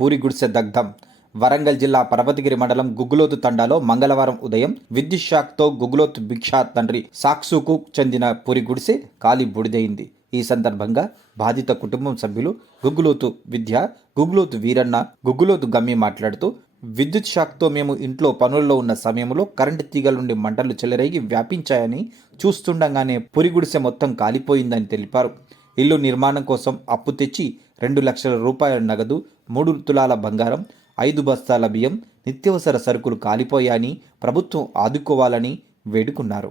పూరి గుడిసె దగ్ధం. వరంగల్ జిల్లా పర్వతగిరి మండలం గుగ్గులోతు తండాలో మంగళవారం ఉదయం విద్యుత్ షాక్తో గుగ్గులోతు భిక్షా తండ్రి సాక్సుకు చెందిన పూరి గుడిసె కాలి బుడిదైంది. ఈ సందర్భంగా బాధిత కుటుంబం సభ్యులు గుగ్గులోతు విద్య గుగ్గులోతు వీరన్న గుగ్గులోతు గమ్మి మాట్లాడుతూ విద్యుత్ షాక్తో మేము ఇంట్లో పనుల్లో ఉన్న సమయంలో కరెంటు తీగల నుండి మంటలు చెలరేగి వ్యాపించాయని చూస్తుండగానే పురిగుడిసె మొత్తం కాలిపోయిందని తెలిపారు. ఇల్లు నిర్మాణం కోసం అప్పు తెచ్చి రెండు లక్షల రూపాయల నగదు మూడు తులాల బంగారం ఐదు బస్తాల బియ్యం నిత్యవసర సరుకులు కాలిపోయాయని ప్రభుత్వం ఆదుకోవాలని వేడుకున్నారు.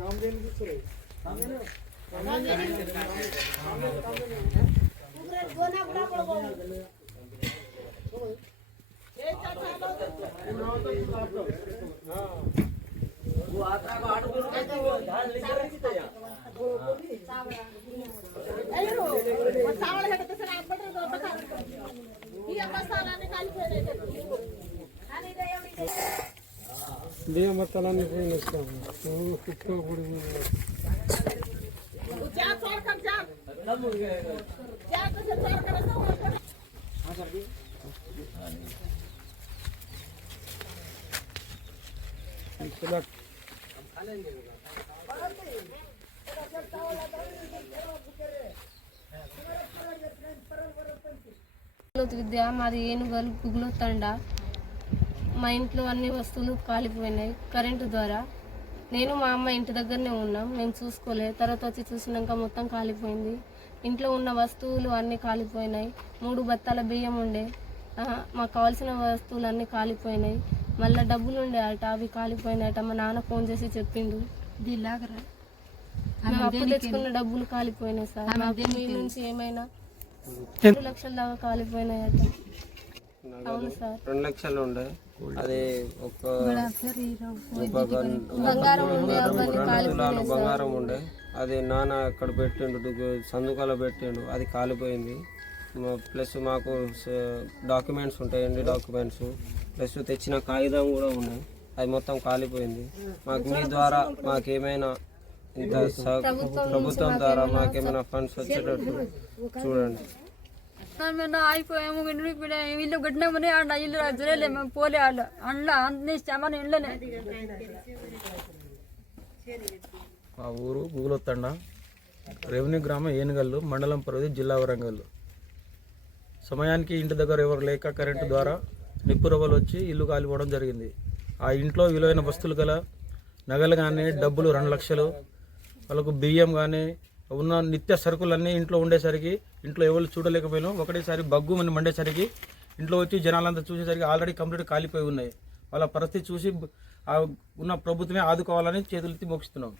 काम देने की वो आता है। आठ बजे कहते वो धान लेकर रखी तो यार अयो चावल है तो सर आप बटर दो बता ये मसाला निकाल के दे दे खाने दे एवरी दे दे मसाला निकाल के इसका वो कुत्ता पड़ी हुई है जा छोड़ कर जा कम हो गया విద్య మాది ఏనుగలు గుగ్గులో తండ. మా ఇంట్లో అన్ని వస్తువులు కాలిపోయినాయి కరెంటు ద్వారా. నేను మా అమ్మ ఇంటి దగ్గరనే ఉన్నాం మేము చూసుకోలేదు తర్వాత వచ్చి చూసినాక మొత్తం కాలిపోయింది. ఇంట్లో ఉన్న వస్తువులు అన్నీ కాలిపోయినాయి. మూడు బత్తాల బియ్యం ఉండే. ఆ, మాకు కావాల్సిన వస్తువులు అన్నీ కాలిపోయినాయి. మళ్ళీ డబ్బులు ఉండే అట అవి కాలిపోయినాయట. మా నాన్న ఫోన్ చేసి చెప్పిండు. మేము అప్పు తెచ్చుకున్న డబ్బులు కాలిపోయినాయి సార్. మాకు మీ నుంచి ఏమైనా రెండు లక్షల దాకా కాలిపోయినాయట. రెండు లక్షలు ఉండే. అది ఒక బంగారం ఉండే తులాలు బంగారం అది నాన్న అక్కడ పెట్టిండు సందుకాలో పెట్టిండు అది కాలిపోయింది. ప్లస్ మాకు డాక్యుమెంట్స్ ఉంటాయండి డాక్యుమెంట్స్. ప్లస్ తెచ్చిన కాగితం కూడా ఉన్నాయి అది మొత్తం కాలిపోయింది. మాకు మీ ద్వారా మాకేమైనా ఇంత ప్రభుత్వం ద్వారా మాకేమైనా ఫండ్స్ వచ్చేటట్టు చూడండి. మేము అయిపోయాము ఇల్లు ఇల్లు కట్టినామని ఆడ ఇల్లు జరగలే మేము పోలే ఆడ అండ్ల అన్ని మన ఇళ్ళనే మా ఊరు గుగులొత్తండ రెవెన్యూ గ్రామం ఏనుగల్లు మండలం పరిధి జిల్లా వరంగల్ సమయానికి ఇంటి దగ్గర ఎవరు లేక కరెంటు ద్వారా నిప్పురవ్వలు వచ్చి ఇల్లు కాలిపోవడం జరిగింది. ఆ ఇంట్లో విలువైన వస్తువులు గల నగలు కానీ డబ్బులు రెండు లక్షలు వాళ్ళకు బియ్యం కానీ ఉన్న నిత్య సరుకులన్నీ ఇంట్లో ఉండేసరికి ఇంట్లో ఎవరు చూడలేకపోయినా ఒకటేసారి బగ్గు అని మండేసరికి ఇంట్లో వచ్చి జనాలంతా చూసేసరికి ఆల్రెడీ కంప్లీట్ కాలిపోయి ఉన్నాయి. వాళ్ళ పరిస్థితి చూసి ఉన్న ప్రభుత్వమే ఆదుకోవాలని చేతులెత్తి మోక్షిస్తున్నాం.